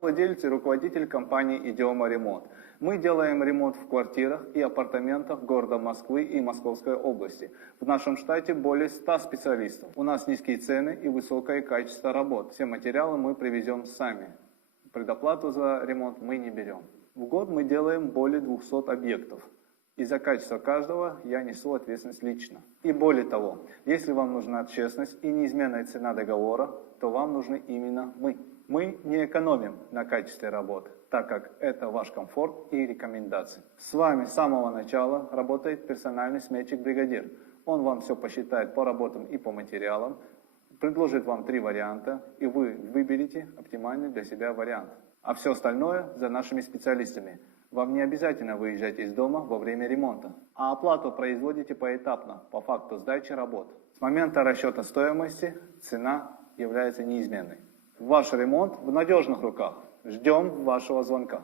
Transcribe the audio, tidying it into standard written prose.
Владелец и руководитель компании «Идеома Ремонт». Мы делаем ремонт в квартирах и апартаментах города Москвы и Московской области. В нашем штате более 100 специалистов. У нас низкие цены и высокое качество работ. Все материалы мы привезем сами. Предоплату за ремонт мы не берем. В год мы делаем более 200 объектов. И за качество каждого я несу ответственность лично. И более того, если вам нужна честность и неизменная цена договора, то вам нужны именно мы. Мы не экономим на качестве работы, так как это ваш комфорт и рекомендации. С вами с самого начала работает персональный сметчик-бригадир. Он вам все посчитает по работам и по материалам, предложит вам 3 варианта, и вы выберете оптимальный для себя вариант. А все остальное за нашими специалистами. Вам не обязательно выезжать из дома во время ремонта, а оплату производите поэтапно, по факту сдачи работ. С момента расчета стоимости цена является неизменной. Ваш ремонт в надежных руках. Ждем вашего звонка.